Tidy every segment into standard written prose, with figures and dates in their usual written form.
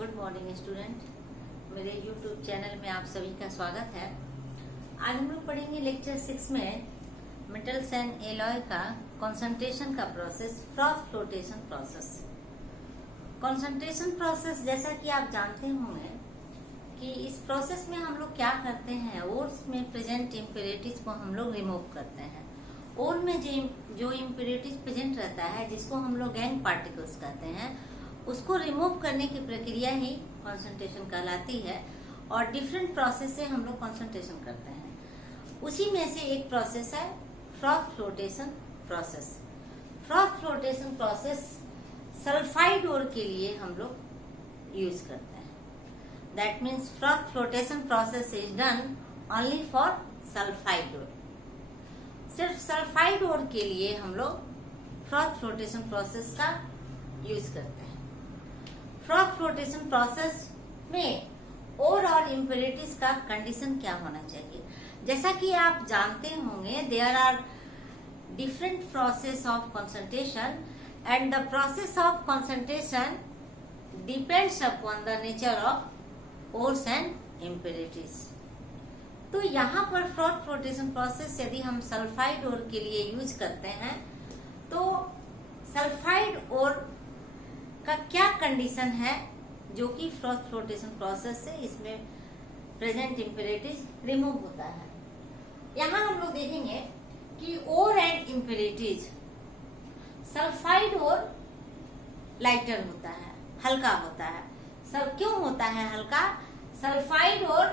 Good morning student, मेरे YouTube channel में आप सभी का स्वागत है। आज हम लोग पढ़ेंगे लेक्चर 6 में मेटल्स एंड एलॉय का कंसंट्रेशन का process, froth flotation process. Concentration process जैसा कि आप जानते होंगे कि इस प्रोसेस में हम लोग क्या करते हैं, ओर्स में प्रेजेंट इम्प्योरिटीज को हम लोग रिमूव करते हैं। ओर में जो इम्प्योरिटीज प्रेजेंट रहता है, जिसको हम लोग गैंग पार्टिकल्स कहते हैं, उसको रिमूव करने की प्रक्रिया ही कंसंट्रेशन कहलाती है। और डिफरेंट प्रोसेस से हम लोग कंसंट्रेशन करते हैं। उसी में से एक प्रोसेस है froth flotation process. Froth flotation process sulphide ore के लिए हम लोग यूज करते हैं। That means froth flotation process is done only for sulphide ore. सिर्फ सल्फाइड ओर के लिए हम लोग फ्रॉथ फ्लोटेशन प्रोसेस का यूज करते हैं। फ्रॉथ फ्लोटेशन प्रोसेस में ओर और इम्प्योरिटीज का कंडीशन क्या होना चाहिए? जैसा कि आप जानते होंगे, there are different process of concentration and the process of concentration depends upon the nature of ores and impurities. तो यहाँ पर फ्रॉथ फ्लोटेशन प्रोसेस यदि हम सल्फाइड ओर के लिए यूज करते हैं, तो सल्फाइड ओर का क्या कंडीशन है जो कि फ्रॉथ फ्लोटेशन प्रोसेस से इसमें प्रेजेंट इम्प्योरिटीज रिमूव होता है। यहाँ हम लोग देखेंगे कि ore and impurities, sulphide ore lighter होता है, हल्का होता है। सब क्यों होता है हल्का? Sulphide ore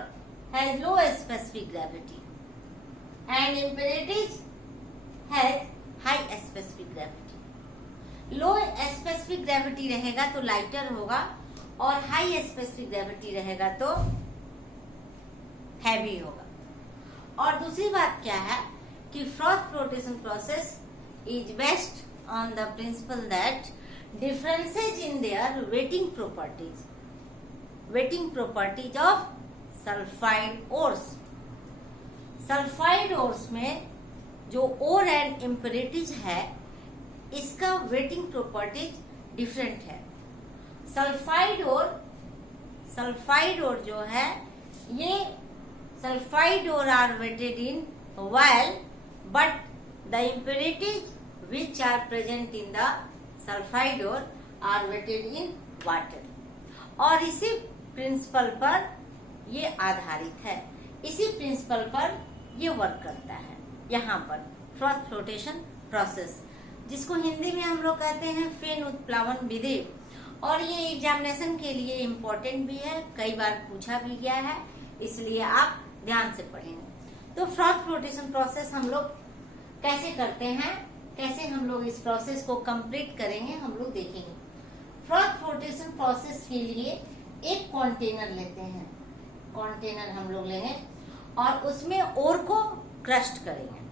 has low specific gravity and impurities has high specific gravity. Low specific gravity रहेगा तो लाइटर होगा, और हाई स्पेसिफिक ग्रेविटी रहेगा तो हैवी होगा। और दूसरी बात क्या है कि froth flotation process is based on the principle that differences in their wetting properties of sulphide ores. Sulphide ores में जो ओर एंड इम्प्योरिटीज है, इसका वेटिंग प्रॉपर्टीज डिफरेंट है। सल्फाइड ओर जो है, ये sulphide ore are wetted in oil, but the impurities which are present in the sulphide ore are wetted in water. और इसी प्रिंसिपल पर ये आधारित है, इसी प्रिंसिपल पर ये वर्क करता है। यहाँ पर फ्रॉथ फ्लोटेशन प्रोसेस, जिसको हिंदी में हम लोग कहते हैं फेन उत्प्लावन विधि, और ये एग्जामिनेशन के लिए इम्पोर्टेंट भी है, कई बार पूछा भी गया है, इसलिए आप ध्यान से पढ़ेंगे। तो फ्रॉथ फ्लोटेशन प्रोसेस हम लोग कैसे करते हैं, कैसे हम लोग इस प्रोसेस को कंप्लीट करेंगे, हम लोग देखेंगे। फ्रॉथ फ्लोटेशन प्रोसेस के लिए एक कंटेनर लेते हैं, कंटेनर हम लोग लेंगे और उसमें ओर को क्रस्ट करेंगे।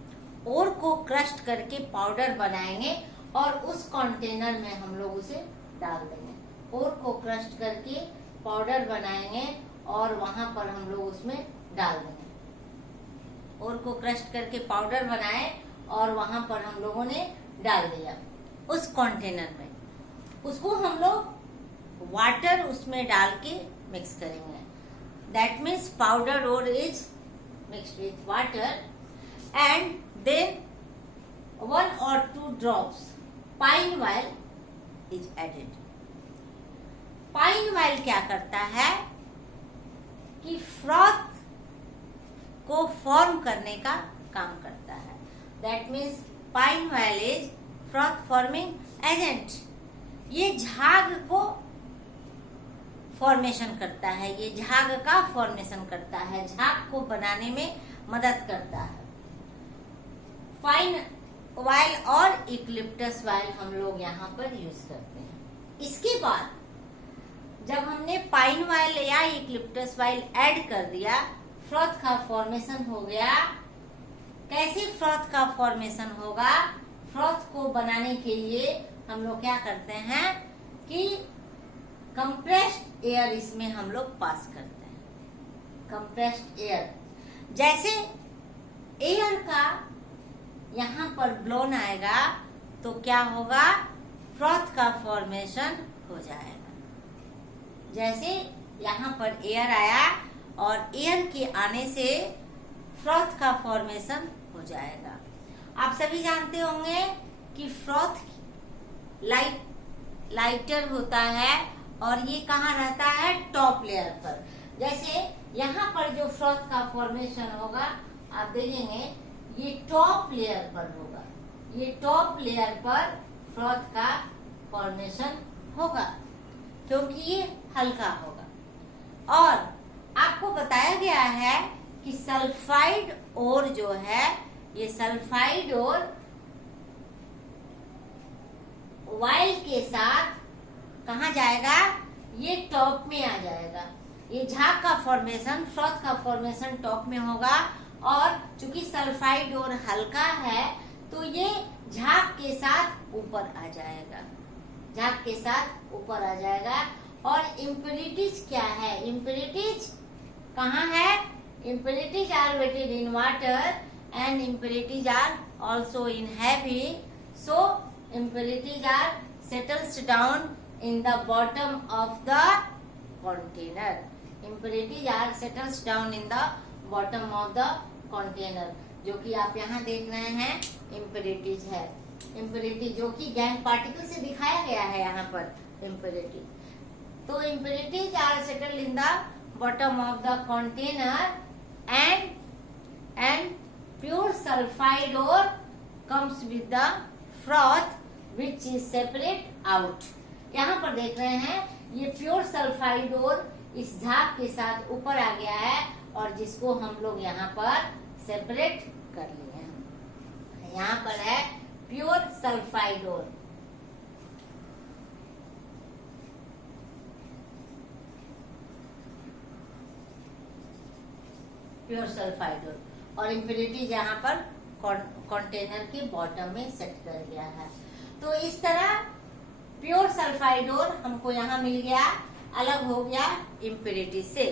ओर को क्रस्ट करके पाउडर बनाएंगे और उस कंटेनर में हम लोग उसे डाल देंगे। ओर को क्रस्ट करके पाउडर बनाएंगे और वहां पर हम लोग उसमें डाल देंगे। ओर को क्रस्ट करके पाउडर बनाए और वहां पर हम लोगों ने डाल दिया उस कंटेनर में। उसको हम लोग वाटर उसमें डाल के मिक्स करेंगे। That means powder ore is mixed with water and then 1 or 2 drops pine oil is added. Pine oil क्या करता है कि फ्रॉथ को फॉर्म करने का काम करता है। That means pine oil is froth forming agent. ये झाग को फॉर्मेशन करता है, ये झाग का फॉर्मेशन करता है, झाग को बनाने में मदद करता है। पाइन ऑयल और इक्लिप्टस ऑयल हम लोग यहाँ पर यूज करते हैं। इसके बाद जब हमने पाइन ऑयल या इक्लिप्टस ऑयल ऐड कर दिया, फ्रॉथ का फॉर्मेशन हो गया। कैसे फ्रॉथ का फॉर्मेशन होगा? फ्रॉथ को बनाने के लिए हम लोग क्या करते हैं कि कंप्रेस्ड एयर इसमें हम लोग पास करते हैं। कंप्रेस्ड एयर, जैसे एयर का यहाँ पर ब्लोन आएगा तो क्या होगा? फ्रॉथ का फॉर्मेशन हो जाएगा। जैसे यहाँ पर एयर आया और एयर के आने से फ्रॉथ का फॉर्मेशन हो जाएगा। आप सभी जानते होंगे कि फ्रॉथ लाइटर होता है और ये कहाँ रहता है, टॉप लेयर पर। जैसे यहाँ पर जो फ्रॉथ का फॉर्मेशन होगा आप देखेंगे ये टॉप लेयर पर होगा, ये टॉप लेयर पर फ्रॉथ का फॉर्मेशन होगा क्योंकि ये हल्का होगा। और आपको बताया गया है कि सल्फाइड ओर जो है, ये सल्फाइड ओर वाइल के साथ कहा जाएगा, ये टॉप में आ जाएगा। ये झाग का फॉर्मेशन, फ्रॉथ का फॉर्मेशन टॉप में होगा और चूंकि सल्फाइड और हल्का है तो ये झाग के साथ ऊपर आ जाएगा, झाग के साथ ऊपर आ जाएगा। और इम्प्यूरिटीज क्या है, इम्प्यूरिटीज कहाँ है, impurities are wetted in water and impurities are also in heavy, so impurities are settles down in the bottom of the container. Impurities are settles down in the bottom of the container. जो कि आप यहाँ देख रहे हैं impurities है, impurity जो कि गैस पार्टिकल से दिखाया गया है यहाँ पर impurity। तो impurities are settled in the bottom of the container and pure sulfide ore comes with the froth which is separate out। यहाँ पर देख रहे हैं ये प्योर सल्फाइड और इस झाग के साथ ऊपर आ गया है और जिसको हम लोग यहाँ पर सेपरेट कर लिए हैं। यहाँ पर है प्योर सल्फाइड और, प्योर सल्फाइड और इम्प्यूरिटीज यहाँ पर कंटेनर के बॉटम में सेट कर गया है। तो इस तरह प्योर सल्फाइड और हमको यहाँ मिल गया, अलग हो गया इम्प्यूरिटी से।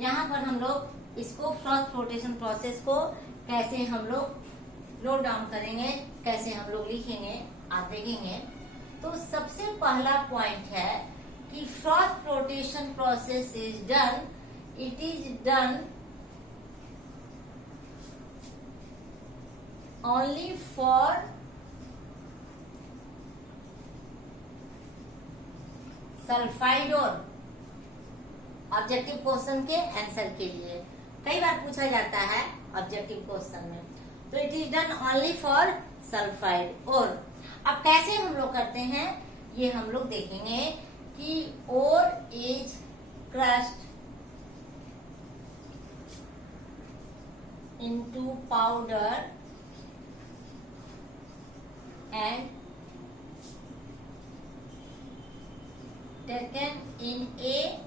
यहाँ पर हम लोग इसको फ्रॉथ फ्लोटेशन प्रोसेस को कैसे हम लोग नोट डाउन करेंगे, कैसे हम लोग लिखेंगे आप देखेंगे। तो सबसे पहला पॉइंट है कि froth flotation process is done, it is done only for sulphide और ऑब्जेक्टिव क्वेश्चन के आंसर के लिए कई बार पूछा जाता है ऑब्जेक्टिव क्वेश्चन में। तो it is done only for sulphide और। अब कैसे हम लोग करते हैं ये हम लोग देखेंगे कि और is crushed into powder and taken in a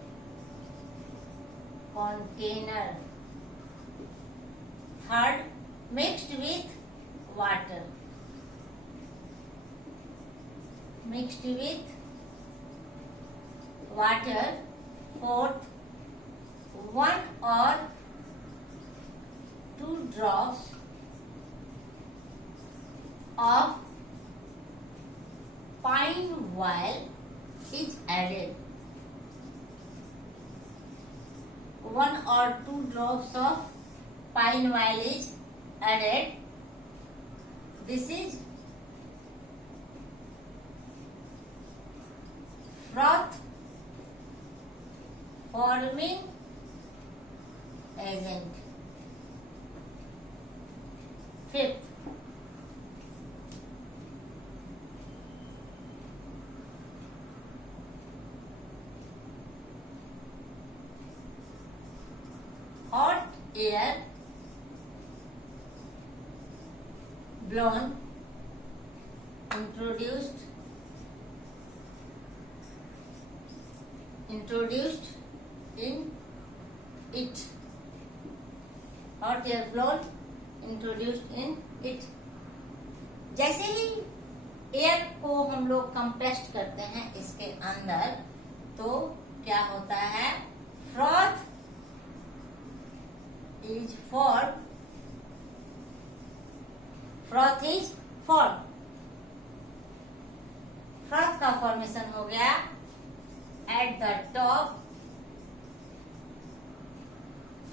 container, third mixed with water, mixed with water, fourth 1 or 2 drops of pine oil is added, 1 or 2 drops of pine oil is added. This is froth forming agent. Fifth, hot air blown introduced in it, hot air blown introduced in it। जैसे ही air को हम लोग compressed करते हैं इसके अंदर तो क्या होता है, froth is form, froth is form, froth का फॉर्मेशन हो गया at the top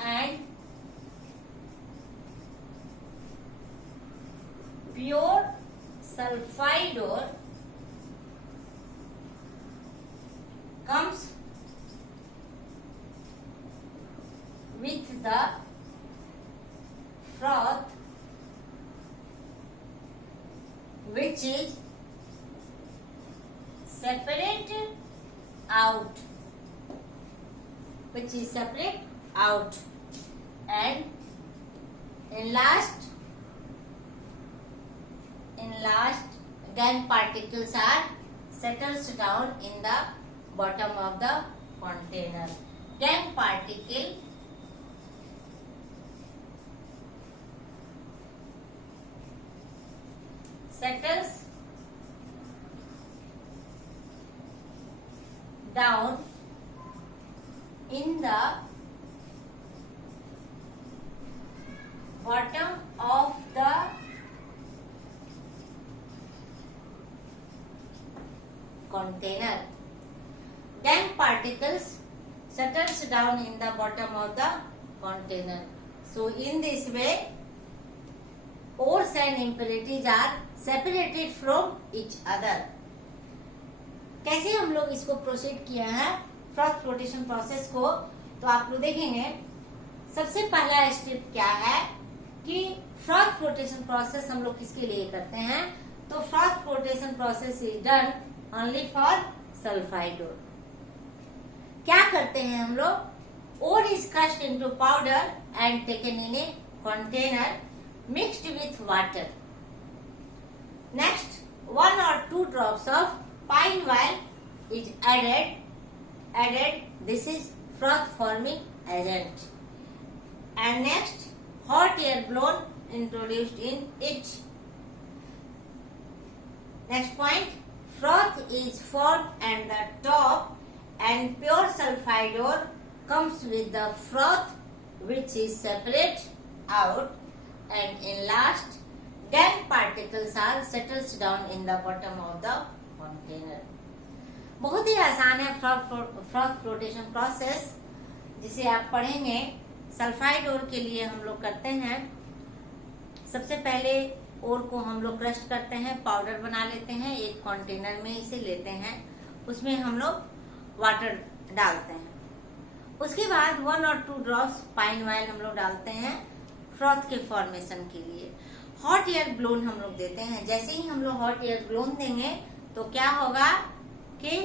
and pure sulfide ore comes with the froth which is separated out, and enlarged gangue particles are settles down in the bottom of the container. Gangue particle settles down in the bottom of the container. Gangue particles settles down in the bottom of the container. So in this way, ores and impurities are separated from each other. कैसे हम लोग इसको proceed किया है froth flotation process को, तो आप लोग देखेंगे सबसे पहला स्टेप क्या है कि फ्रॉथ फ्लोटेशन प्रोसेस हम लोग किसके लिए करते हैं, तो froth flotation process is done only for sulphide ore. क्या करते हैं हम लोग, ore is crushed into powder and taken in a container mixed with water. Next, 1 or 2 drops of pine oil is added. This is froth forming agent. And next, hot air blown introduced in it. Next point, froth is formed at the top and pure sulfide ore comes with the froth which is separate out and enlarged gangue particles are settles down in the bottom of the container. बहुत ही आसान है froth flotation process, जिसे आप पढ़ेंगे। Sulphide ore के लिए हम लोग करते हैं, सबसे पहले ओर को हम लोग क्रश करते हैं, पाउडर बना लेते हैं, एक कंटेनर में इसे लेते हैं, उसमें हम लोग वाटर डालते हैं। उसके बाद 1 और 2 ड्रॉप्स पाइन ऑयल हम लोग डालते हैं फ्रॉथ के फॉर्मेशन के लिए। हॉट एयर ब्लोन हम लोग देते हैं। जैसे ही हम लोग हॉट एयर ब्लोन देंगे तो क्या होगा कि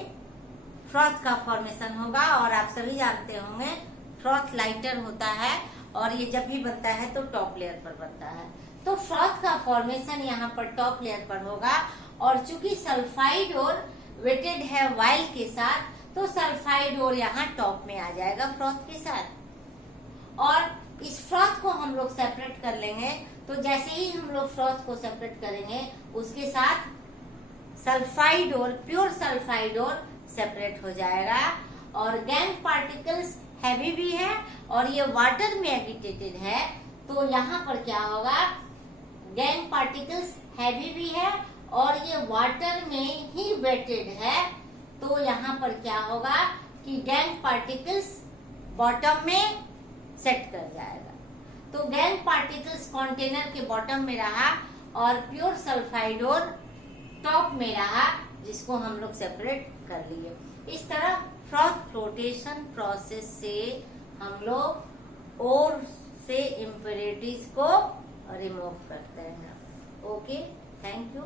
फ्रॉथ का फॉर्मेशन होगा, और आप सभी जानते होंगे फ्रॉथ लाइटर होता है और ये जब भी बनता है तो टॉप लेयर पर बनता है। तो फ्रॉथ का फॉर्मेशन यहाँ पर टॉप लेयर पर होगा, और चूंकि सल्फाइड ओर वेटेड है वाइल के साथ, तो सल्फाइड ओर यहाँ टॉप में आ जाएगा फ्रॉथ के साथ। और इस फ्रॉथ को हम लोग सेपरेट कर लेंगे, तो जैसे ही हम लोग फ्रॉथ को सेपरेट करेंगे उसके साथ sulphide ore, pure sulphide ore separate हो जाएगा। और गैंग पार्टिकल्स हैवी भी है और ये वाटर में एगिटेटेड है, तो यहाँ पर क्या होगा, गैंग पार्टिकल्स हैवी भी है और ये वाटर में ही वेटेड है, तो यहाँ पर क्या होगा कि गैंग पार्टिकल्स बॉटम में सेट कर जाएगा। तो गैंग पार्टिकल्स कंटेनर के बॉटम में रहा और प्योर सल्फाइड ओर टॉप में रहा, जिसको हम लोग सेपरेट कर लिए। इस तरह फ्रॉथ फ्लोटेशन प्रोसेस से हम लोग ओर से इम्प्योरिटीज को रिमूव करते हैं। Okay, thank you.